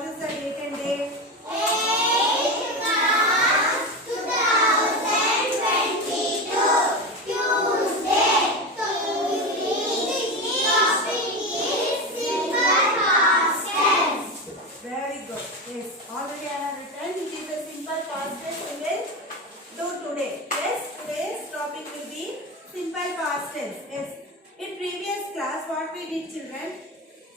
what is the date and day? 8 March 2022, Tuesday. Topic is simple past tense. Very good. Yes, already I have written. It is a simple past tense we will do today. Yes, today's topic will be simple past tense. Yes. In previous class, what we did, children?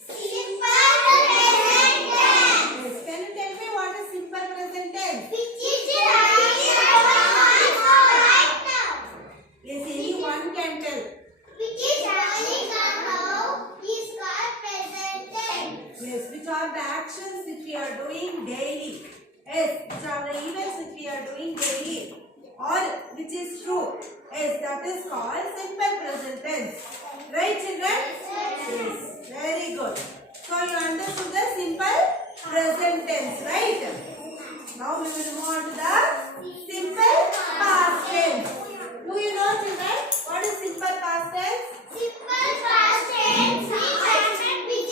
Simple present tense. Yes. Can you tell me what is simple present tense? Which is running right now. Yes, anyone can tell. Which is running now is called present tense. Yes, which are the actions which we are doing daily. Yes, which are the events which we are doing daily. Or which is true. Yes, that is called simple present tense. Right, children? Yes. Very good. So you understood the simple present tense, right? Now we will move on to the simple past tense. Do you know, children, what is simple past tense? Simple past tense which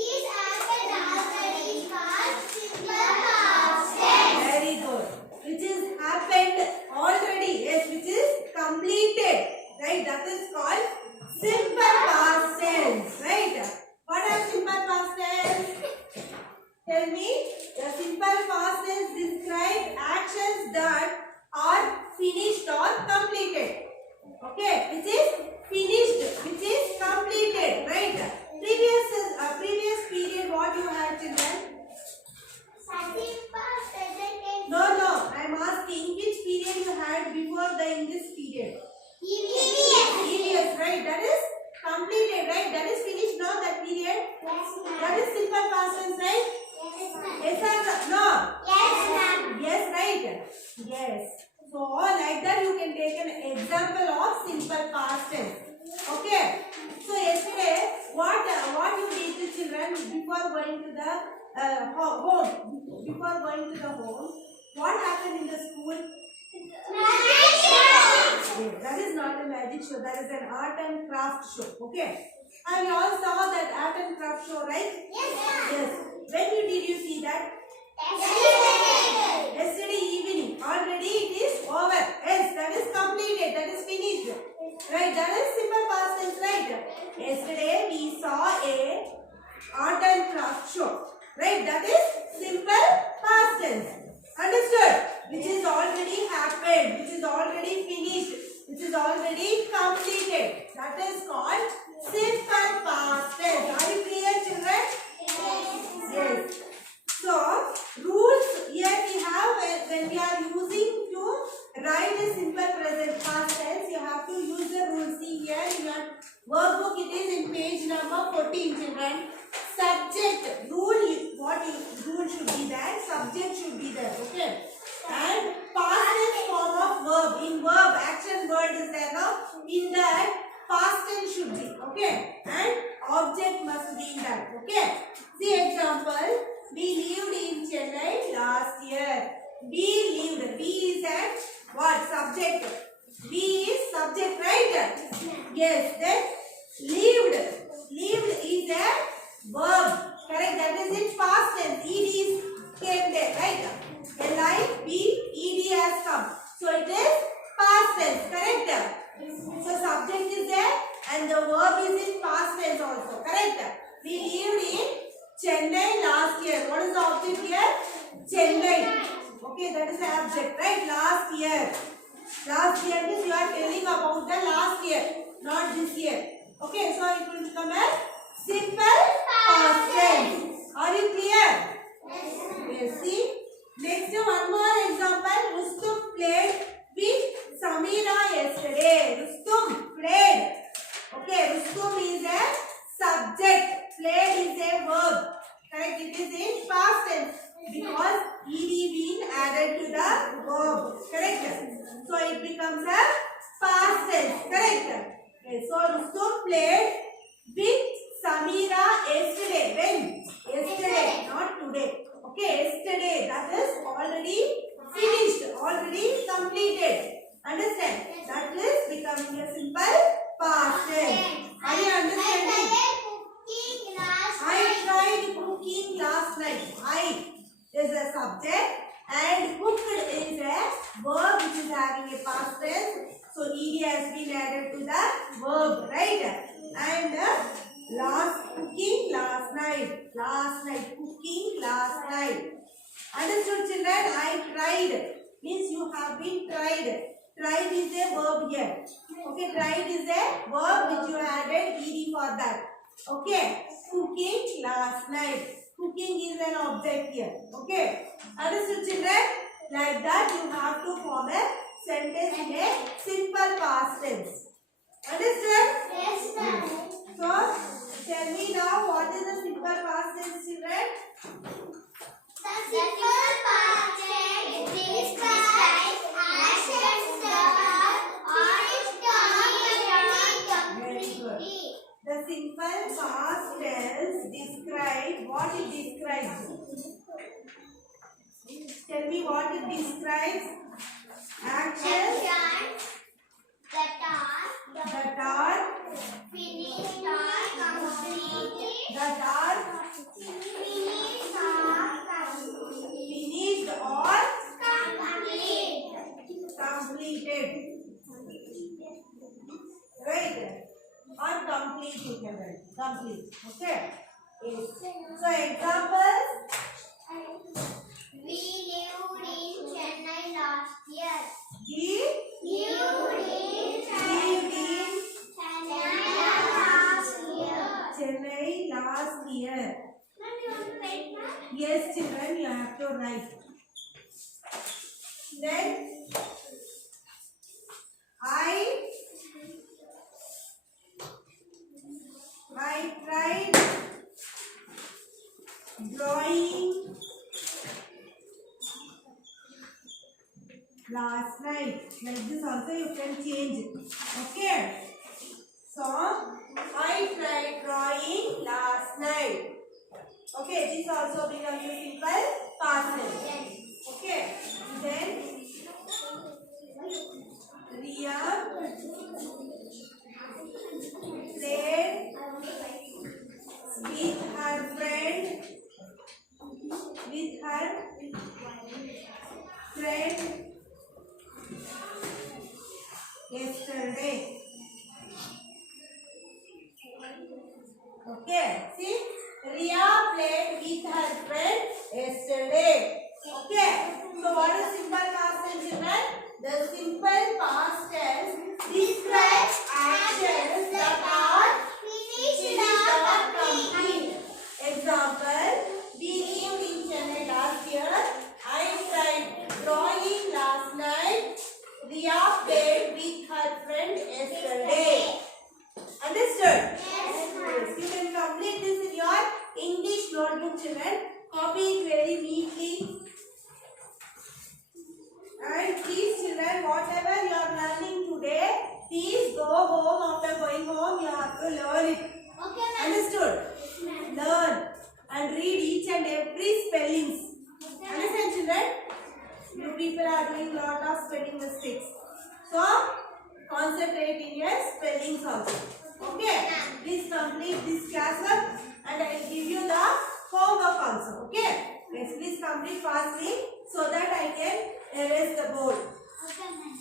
is happened already is called simple past tense. Very good. Which is happened already. Yes, which is completed. Right, that is called simple past tense. Right. What are simple past tense? Tell me. The simple past tense describe actions that are finished or completed. Okay, which is finished, which is completed. Right. Previous period, what you had, children? Simple present tense. No. I am asking which period you had before the English period. Previous, right? That is completed, right? That is finished now, that period. That is simple past tense, right? Yes or no? Yes, right? Yes. So, like that you can take an example of simple past tense. Okay. So, yesterday, what you did to children before going to the home? Before going to the home, what happened in the school? That is not a magic show. That is an art and craft show. Okay. And you all saw that art and craft show, right? Yes. When did you see that? Yesterday evening. Already it is over. Yes, that is completed. That is finished. Right. That is simple past tense, right? Yesterday we saw a art and craft show. Right. That is simple past tense. Understood? Which is already happened. Which is already finished. Which is already completed. That is called simple past tense. Are you clear, children? Yes. So, rules here we have when we are using to write a simple present past tense, you have to use the rule. See here in your workbook, it is in page number 14, children. Subject, rule should be there, subject should be there, okay? And past tense form of verb. In verb, action word is there now. In that, past tense should be, okay? And object must be in that, okay? See example, we lived in Chennai last year. We lived, we is at what? Subject. We is subject, right? Yes, then lived. Lived is a verb, correct? That is in past tense. Ed is came there, right? L-I-V-E-D has come. So it is past tense, correct? So subject is there and the verb is in past tense also, correct? We lived in Chennai last year. What is the object here? Chennai. Okay, that is the object, right? Last year. Last year means you are telling about the last year, not this year. Okay, so it will become a simple past tense. Are you clear? Yes. See. Next, one more example. Rustum played with Samira yesterday. Rustum played. Okay, Rustum is a subject. Played is a verb. Correct? It is in past tense because ed being added to the verb. Correct? So it becomes a past tense. Correct? Okay, so Rustum played with Samira yesterday. When? last night. Cooking last night. Understood, children? I tried. Means you have been tried. Tried is a verb here. Okay, tried is a verb which you added ed for that. Okay. Cooking last night. Cooking is an object here. Okay. Understood, children? Like that you have to form a sentence in a simple past tense. Understood? Yes, ma'am. So, tell me now what is the simple past tense, children? The simple past tense describes actions that are completely. The simple past tense describes what it describes. Tell me what it describes. Actions That are finished or completed. that are Finished or finished or completed. Right? Or complete you can write. Complete. Okay. Yes. So examples. We lived in Chennai last year. We Lived in lived in Chennai last year. Chennai last year. Yes, children, you have to write. Then I tried drawing last night. Like this also you can change it. Okay. So I tried drawing last night. Okay, this also becomes a simple past tense. Okay. Then Riya played with her friend yesterday. Okay, see, Riya played with her friend yesterday. Okay, so what is simple past tense, children? The simple past tense describes actions that are finished or complete. Example, we lived in Chennai last year. I tried drawing last night. Riya played with her friend yesterday. Understood? Yes. You can complete this in your English notebook, children. Copy it very neatly. And please, children, whatever you are learning today, please go home. After going home, you have to learn it. Okay, ma'am. Understood? Yes, ma'am. Learn and read each and every spellings. Understand, children? You people are doing lot of spelling mistakes. So, concentrate in your spellings also. Okay? Please complete this class work and I will give you the homework also. Okay? Yes, please complete fastly so that I can erase the board. Okay, ma'am.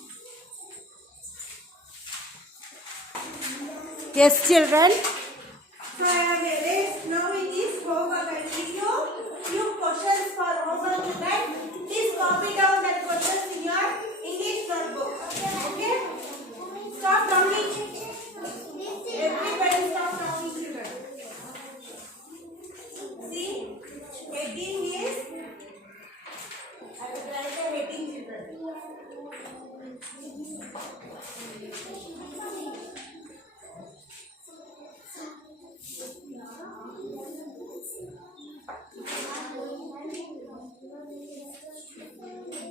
Yes, children. So I have erased. Now it is homework. I give you few questions for homework tonight. Please copy down that questions in your English notebook. Okay? Stop counting. Everybody stop counting, children. See, heading is. I will write the heading, children.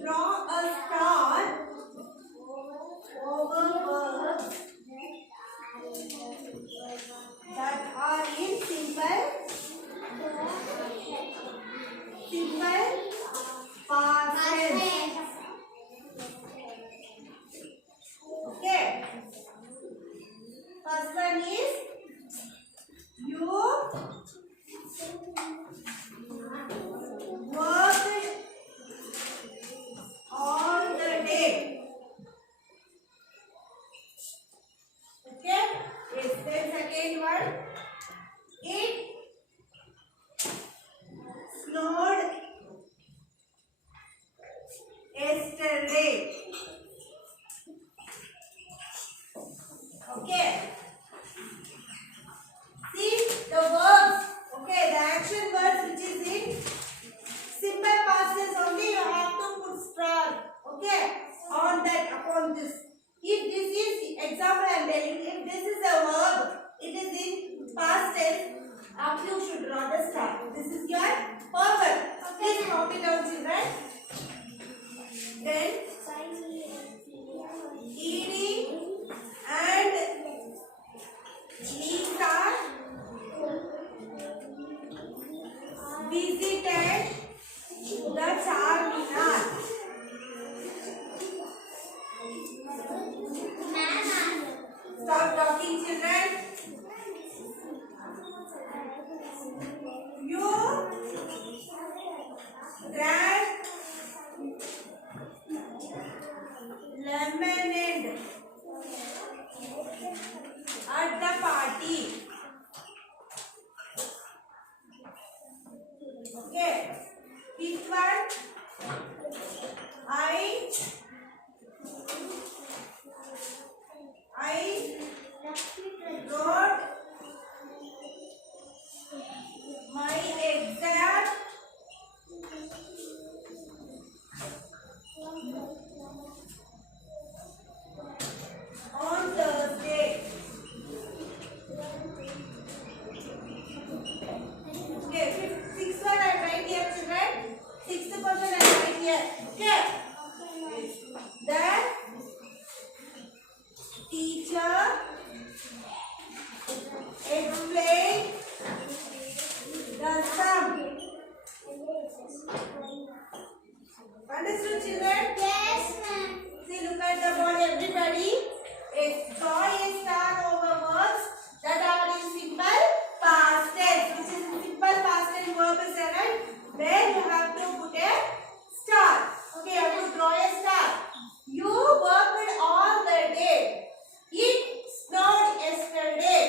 Draw a star over verbs that are in simple past tense. Okay. First one is you worked all the day. Okay. Yes. Then second one, it visited the Charminar. Stop talking, children. You drank lemonade at the party. Okay. Fifth one. I wrote my exam on Thursday. Okay, sixth one I write here, children. Sixth question I write here. Okay. The teacher explained the sum. Understood, children? Yes, ma'am. See, look at the board, everybody. Draw a star over words that are in simple past tense. Which is in simple past tense verb is there, right? There you have to put a star. Okay, you have to draw a star. You worked all the day. It snowed yesterday.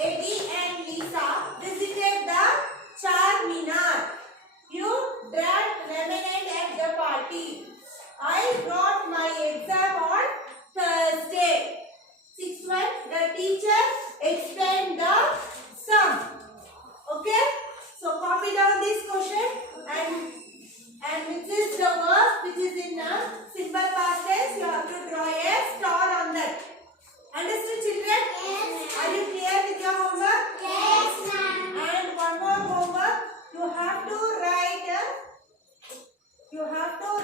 Eddie and Lisa visited the Charminar. You drank lemonade at the party. I brought my exam on Thursday. Sixth one, the teacher explained the sum. Okay? So copy down this question and which is the verb which is in a simple past tense. You have to draw a star on that. Understood, children? Yes, Are you clear with your homework? yes, ma'am. And one more homework. You have to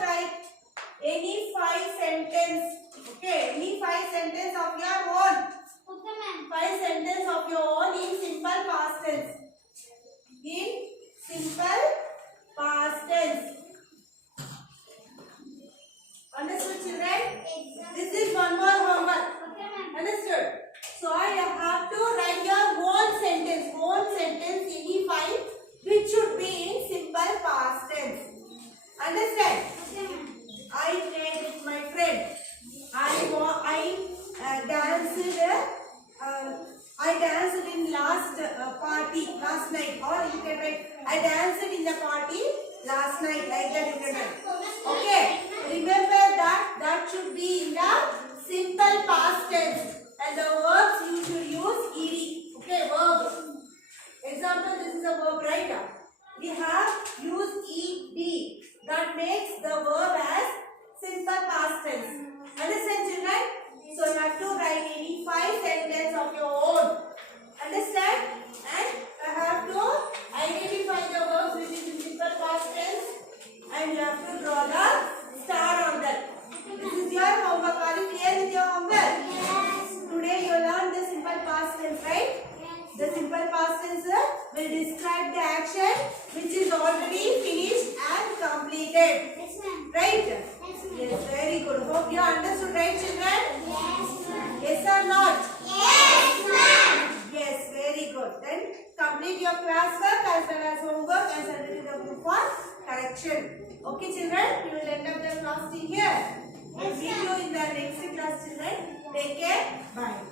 write any 5 sentence. Okay, any 5 sentence of your own. Okay, ma'am. 5 sentence of your own in simple past tense. In simple past tense. Understood, children? Exam. This is one more homework. Okay, ma'am. Understood? So you have to write your own sentence, any 5 which should be in simple past tense. Understand? Okay, ma'am. I played with my friend. I danced in last party last night, or you can write I danced in the party last night, like that you can write. Okay, remember that should be in the simple past tense, and the verbs you should use ed. Okay, verb. Example, this is a verb, right? We have used ed. That makes the verb as simple past tense. Understand, children? So you have to write any 5 sentences of your own. Understand? And you have to identify the verbs which is in simple past tense, and you have to draw the star on that. This is your homework. Are you clear with your homework? Yes. Today you learned the simple past tense, right? Yes. The simple past tense will describe the action which is already finished and completed. Yes, ma'am. Right? Yes, ma'am. Yes, very good. Hope you understood, right, children? Yes, ma'am. Yes or not? Yes, ma'am. Yes, very good. Then complete your classwork as well as homework and send it to the group for correction. Okay, children? We will end up the class till here. We'll meet you in the next class, children. Take care. Bye.